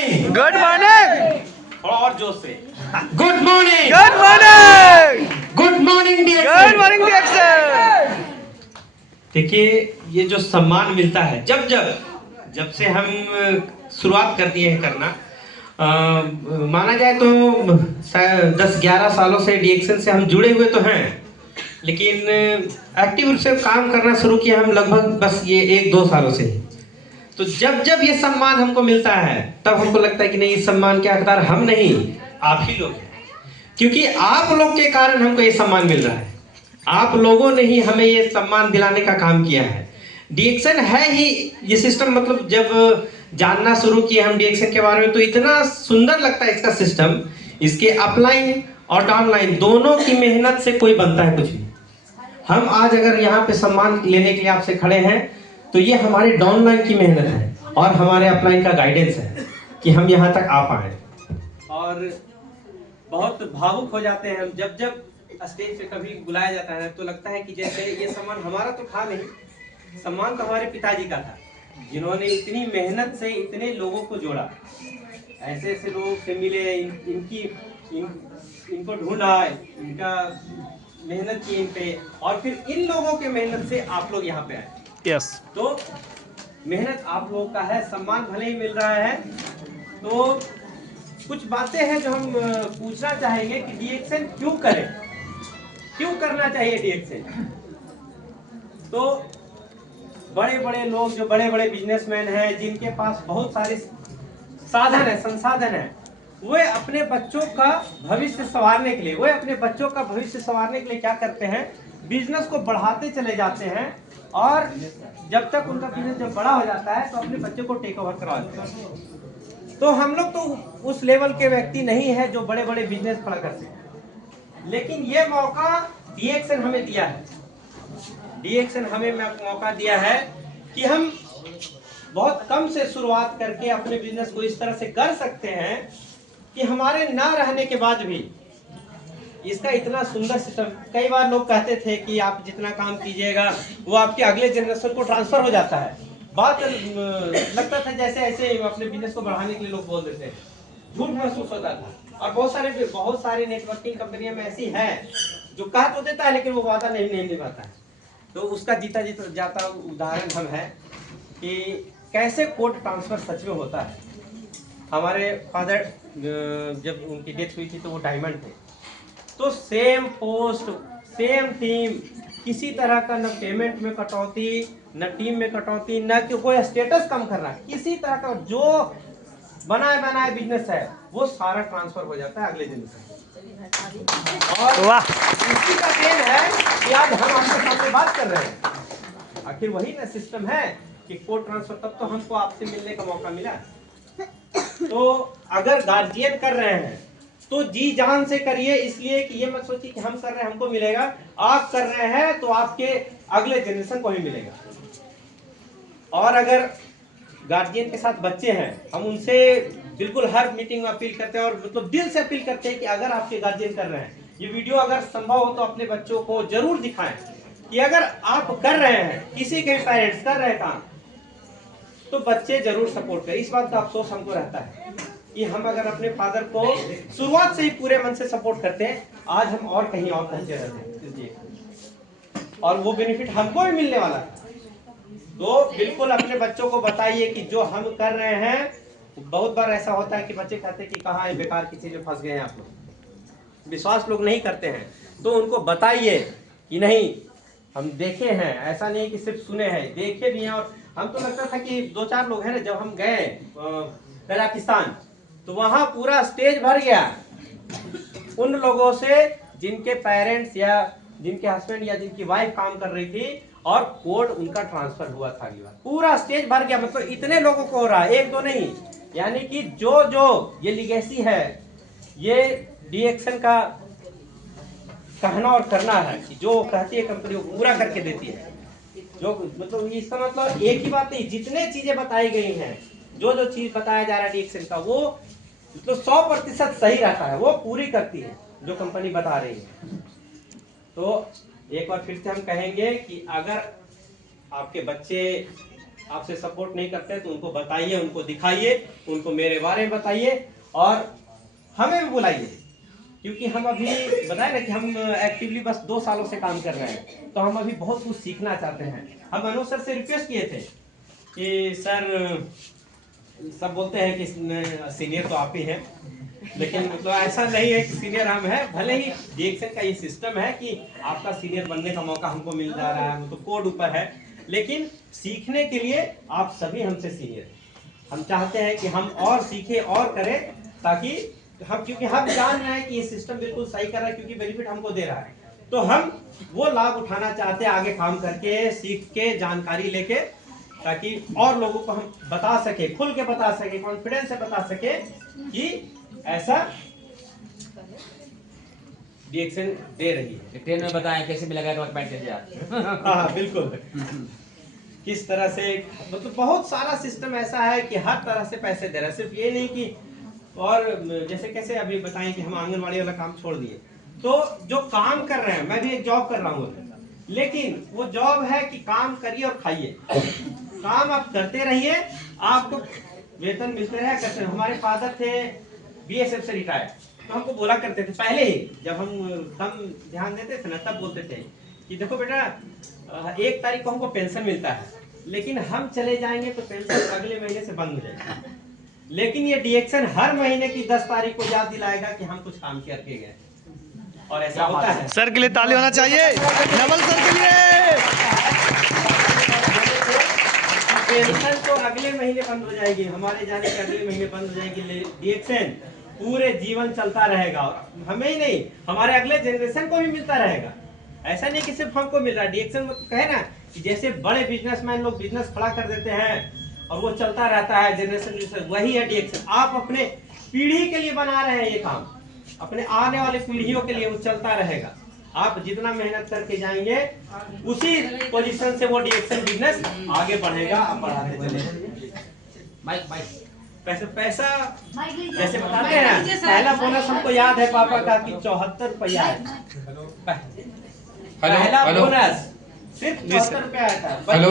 Morning, good morning, थोड़ा और जोश से। Good morning, good morning, good morning good morning DXN. देखिए, ये जो सम्मान मिलता है जब से हम शुरुआत कर दिए हैं करना, माना जाए तो 10-11 सालों से डिएक्सन से हम जुड़े हुए तो हैं, लेकिन एक्टिव रूप से काम करना शुरू किया हम लगभग बस ये 1-2 सालों से। तो जब ये सम्मान हमको मिलता है तब हमको लगता है कि नहीं, इस सम्मान के हकदार हम नहीं, आप ही लोग हैं, क्योंकि आप लोग के कारण हमको ये सम्मान मिल रहा है। आप लोगों ने ही हमें ये सम्मान दिलाने का काम किया है। डिएक्सन है ही ये सिस्टम, मतलब जब जानना शुरू किए हम डिएक्सन के बारे में तो इतना सुंदर लगता है इसका सिस्टम। इसके अपलाइन और डाउनलाइन दोनों की मेहनत से कोई बनता है कुछ भी। हम आज अगर यहाँ पे सम्मान लेने के लिए आपसे खड़े हैं तो ये हमारे डाउनलाइन की मेहनत है और हमारे अपलाइन का गाइडेंस है कि हम यहाँ तक आ पाए। और बहुत भावुक हो जाते हैं हम जब स्टेज पे कभी बुलाया जाता है तो लगता है कि जैसे ये सम्मान हमारा तो था नहीं, सम्मान तो हमारे पिताजी का था, जिन्होंने इतनी मेहनत से इतने लोगों को जोड़ा। ऐसे ऐसे लोग से मिले, इनको ढूंढा, इनका मेहनत की इन पे, और फिर इन लोगों के मेहनत से आप लोग यहाँ पे आए। यस, तो मेहनत आप लोगों का है, सम्मान भले ही मिल रहा है। तो कुछ बातें हैं जो हम पूछना चाहेंगे कि डिएक्सन क्यों करें, क्यों करना चाहिए डिएक्सन। तो बड़े बड़े लोग, जो बड़े बड़े बिजनेसमैन हैं, जिनके पास बहुत सारे साधन है, संसाधन है, वे अपने बच्चों का भविष्य संवारने के लिए क्या करते हैं, बिजनेस को बढ़ाते चले जाते हैं, और जब तक उनका बिजनेस जब बड़ा हो जाता है तो अपने बच्चों को टेक ओवर करवा देते हैं। तो हम लोग तो उस लेवल के व्यक्ति नहीं है जो बड़े बड़े बिजनेस खड़ा कर सके, लेकिन ये मौका डिएक्सन हमें दिया है। डिएक्सन हमें मौका दिया है कि हम बहुत कम से शुरुआत करके अपने बिजनेस को इस तरह से कर सकते हैं कि हमारे ना रहने के बाद भी इसका इतना सुंदर सिस्टम। कई बार लोग कहते थे कि आप जितना काम कीजिएगा वो आपके अगले जनरेशन को ट्रांसफर हो जाता है। बात लगता था जैसे ऐसे अपने बिजनेस को बढ़ाने के लिए लोग बोल देते हैं, झूठ महसूस होता था। और बहुत सारी नेटवर्किंग कंपनियां में ऐसी हैं जो कह तो देता है लेकिन वो वादा नहीं निभाता है। तो उसका जीता जाता उदाहरण हम है कि कैसे कोड ट्रांसफर सच में होता है। हमारे फादर जब उनकी डेथ हुई थी तो वो डायमंड थे, तो सेम पोस्ट सेम टीम, किसी तरह का न पेमेंट में कटौती, न टीम में कटौती, न कोई स्टेटस कम कर रहा है, किसी तरह का जो बनाए बिजनेस है वो सारा ट्रांसफर हो जाता है अगले दिन से। और इसी का देन है कि आज हम आपके सामने बात कर रहे हैं। आखिर वही ना सिस्टम है कि कोड ट्रांसफर, तब तो हमको आपसे मिलने का मौका मिला। तो अगर गार्जियन कर रहे हैं तो जी जान से करिए, इसलिए कि ये मत सोचिए कि हम कर रहे हैं हमको मिलेगा। आप कर रहे हैं तो आपके अगले जनरेशन को भी मिलेगा। और अगर गार्जियन के साथ बच्चे हैं, हम उनसे बिल्कुल हर मीटिंग में अपील करते हैं, और मतलब दिल से अपील करते हैं कि अगर आपके गार्जियन कर रहे हैं, ये वीडियो अगर संभव हो तो अपने बच्चों को जरूर दिखाएं कि अगर आप कर रहे हैं, किसी के भी पेरेंट्स कर रहे हैं काम, तो बच्चे जरूर सपोर्ट करें। इस बात का अफसोस हमको रहता है कि हम अगर अपने फादर को शुरुआत से ही पूरे मन से सपोर्ट करते हैं, आज हम और कहीं और पहुंचे रहते हैं, और वो बेनिफिट हमको भी मिलने वाला है। तो बिल्कुल अपने बच्चों को बताइए कि जो हम कर रहे हैं, बहुत बार ऐसा होता है कि बच्चे कहते हैं कि कहाँ है, बेकार की चीज में फंस गए हैं आप लोग, विश्वास लोग नहीं करते हैं। तो उनको बताइए कि नहीं, हम देखे हैं, ऐसा नहीं कि सिर्फ सुने हैं, देखे भी हैं। और हम तो लगता था कि 2-4 लोग हैं ना, जब हम गए कजाकिस्तान तो वहां पूरा स्टेज भर गया उन लोगों से जिनके पेरेंट्स या जिनके हस्बैंड या जिनकी वाइफ काम कर रही थी और कोड उनका ट्रांसफर हुआ था। अगली बार पूरा स्टेज भर गया, मतलब इतने लोगों को हो रहा है, एक दो नहीं। यानी कि जो ये लिगेसी है, ये डिएक्सन का कहना और करना है कि जो कहती है कंपनी वो पूरा करके देती है। जो मतलब इसका मतलब एक ही बात नहीं, जितने चीजें बताई गई हैं, जो चीज बताया जा रहा है डिएक्सन का, वो मतलब 100% सही रहता है, वो पूरी करती है जो कंपनी बता रही है। तो एक बार फिर से हम कहेंगे कि अगर आपके बच्चे आपसे सपोर्ट नहीं करते तो उनको बताइए, उनको दिखाइए, उनको मेरे बारे में बताइए और हमें भी बुलाइए, क्योंकि हम अभी बताए ना कि हम एक्टिवली बस 2 सालों से काम कर रहे हैं, तो हम अभी बहुत कुछ सीखना चाहते हैं। हम मनोज सर से रिक्वेस्ट किए थे कि सर, सब बोलते हैं कि सीनियर तो आप ही हैं, लेकिन मतलब ऐसा नहीं है कि सीनियर हम हैं। भले ही DXN का ये सिस्टम है कि आपका सीनियर बनने का मौका हमको मिल जा रहा है, तो कोड ऊपर है, लेकिन सीखने के लिए आप सभी हमसे सीनियर। हम चाहते हैं कि हम और सीखें और करें, ताकि हम, क्योंकि हम जान रहे हैं कि ये सिस्टम बिल्कुल सही कर रहा है, क्योंकि बेनिफिट हमको दे रहा है, तो हम वो लाभ उठाना चाहते हैं, आगे काम करके, सीख के, जानकारी लेके, ताकि और लोगों को हम बता सके, खुल के बता सके, कॉन्फिडेंस से बता सके कि ऐसा DXN दे रही है। ट्रेन में बताएं कैसे मिलेगा नोटपैड कैसे यार। हाँ बिल्कुल, किस तरह से, मतलब बहुत सारा सिस्टम ऐसा है कि हर तरह से पैसे दे रहा है, सिर्फ ये नहीं कि, और जैसे कैसे अभी बताएं कि हम आंगनवाड़ी वाला काम छोड़ दिए, तो जो काम कर रहे हैं, मैं भी एक जॉब कर रहा हूँ, लेकिन वो जॉब है कि काम करिए और खाइए, काम आप करते रहिए, आपको वेतन मिलते रहे करते। हमारे फादर थे BSF से रिटायर, तो हमको बोला करते थे पहले ही, जब हम कम ध्यान देते थे ना, तब बोलते थे कि देखो बेटा, 1 तारीख को हमको पेंशन मिलता है, लेकिन हम चले जाएंगे तो पेंशन अगले महीने से बंद हो जाएगी, लेकिन ये DXN हर महीने की 10 तारीख को याद दिलाएगा कि हम कुछ काम करके गए, और ऐसा होता है। सर के लिए ताली होना चाहिए, नवल सर के लिए। पेंशन तो अगले महीने बंद हो जाएगी, हमारे जाने के अगले महीने बंद हो जाएगी, DXN पूरे जीवन चलता रहेगा, और हमें ही नहीं, हमारे अगले जनरेशन को भी मिलता रहेगा। ऐसा नहीं कि सिर्फ हमको मिल रहा है। DXN में कहे ना कि जैसे बड़े बिजनेसमैन लोग बिजनेस खड़ा कर देते हैं और वो चलता रहता है जनरेशन, वही है DXN। आप अपने पीढ़ी के लिए बना रहे हैं ये काम, अपने आने वाले पीढ़ियों के लिए वो चलता रहेगा। आप जितना मेहनत करके जाएंगे, उसी पोजीशन से वो DXN बिजनेस आगे बढ़ेगा, आप बढ़ाते चलेंगे। पैसा जैसे बताते हैं, पहला बोनस हमको याद है पापा का कि 74 रुपया है, पहला बोनस सिर्फ 74 रुपया आया था। हेलो,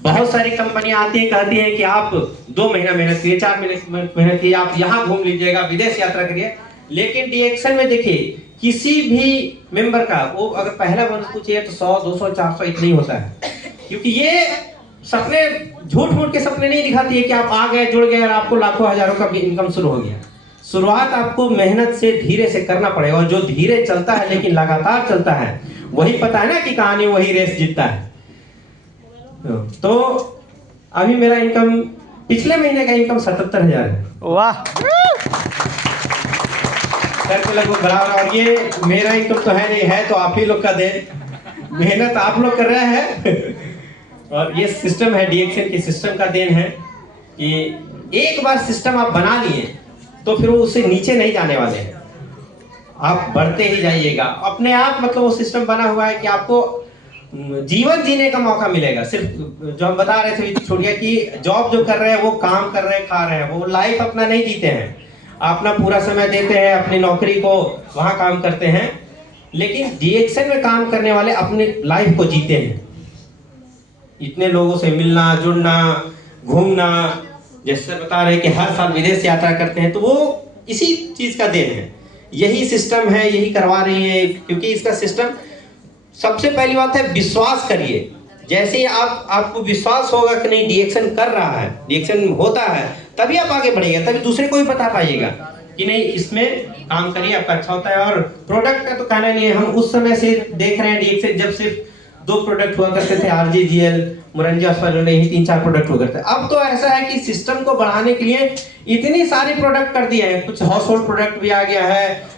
बहुत सारी कंपनियां आती है, कहती है कि आप 2 महीना मेहनत कीजिए, 4 महीने मेहनत कीजिए, आप यहाँ घूम लीजिएगा, विदेश यात्रा करिए, लेकिन DXN में देखिए, किसी भी मेंबर का वो अगर पहला बोनस पूछिए तो 100, 200, 400 इतना ही होता है, क्योंकि ये सपने झूठ मूठ के सपने नहीं दिखाती है कि आप आ गए, जुड़ गए और आपको लाखों हजारों का इनकम शुरू हो गया। शुरुआत आपको मेहनत से धीरे से करना पड़ेगा, और जो धीरे चलता है लेकिन लगातार चलता है, वही पता है ना कि कहानी वही रेस जीतता है। तो अभी मेरा इनकम, पिछले महीने का इनकम 77,000 है। वाह, को लगभग बराबर, और ये मेरा इनकम तो है नहीं, है तो आप ही लोग का देन, मेहनत आप लोग कर रहे हैं। और ये सिस्टम है, DXN के सिस्टम का देन है कि एक बार सिस्टम आप बना लिए तो फिर वो उससे नीचे नहीं जाने वाले हैं, आप बढ़ते ही जाइएगा अपने आप। मतलब वो सिस्टम बना हुआ है कि आपको जीवन जीने का मौका मिलेगा। सिर्फ जो हम बता रहे थे छोड़िए कि जॉब जो कर रहे हैं वो काम कर रहे हैं, खा रहे हैं, वो लाइफ अपना नहीं जीते हैं, अपना पूरा समय देते हैं अपनी नौकरी को, वहां काम करते हैं, लेकिन DXN में काम करने वाले अपनी लाइफ को जीते हैं। इतने लोगों से मिलना, जुड़ना, घूमना, जैसे बता रहे कि हर साल विदेश यात्रा करते हैं, तो वो इसी चीज का देन है। यही सिस्टम है, यही करवा रही है, क्योंकि इसका सिस्टम, सबसे पहली बात है विश्वास करिए। जैसे ही आपको विश्वास होगा कि नहीं DXN कर रहा है, DXN होता है, तभी आप आगे बढ़ेंगे, तभी दूसरे को भी बता पाइएगा कि नहीं इसमें काम करिए, आपका अच्छा होता है। और प्रोडक्ट का तो कहना नहीं है, हम उस समय से देख रहे हैं DXN जब सिर्फ 2 प्रोडक्ट हुआ करते थे, RGGL, मुरंजी अस्पताल, यही 3-4 प्रोडक्ट हुआ करते हैं। अब तो ऐसा है कि सिस्टम को बढ़ाने के लिए इतनी सारी प्रोडक्ट कर दिए हैं, कुछ हाउस होल्ड प्रोडक्ट भी आ गया है,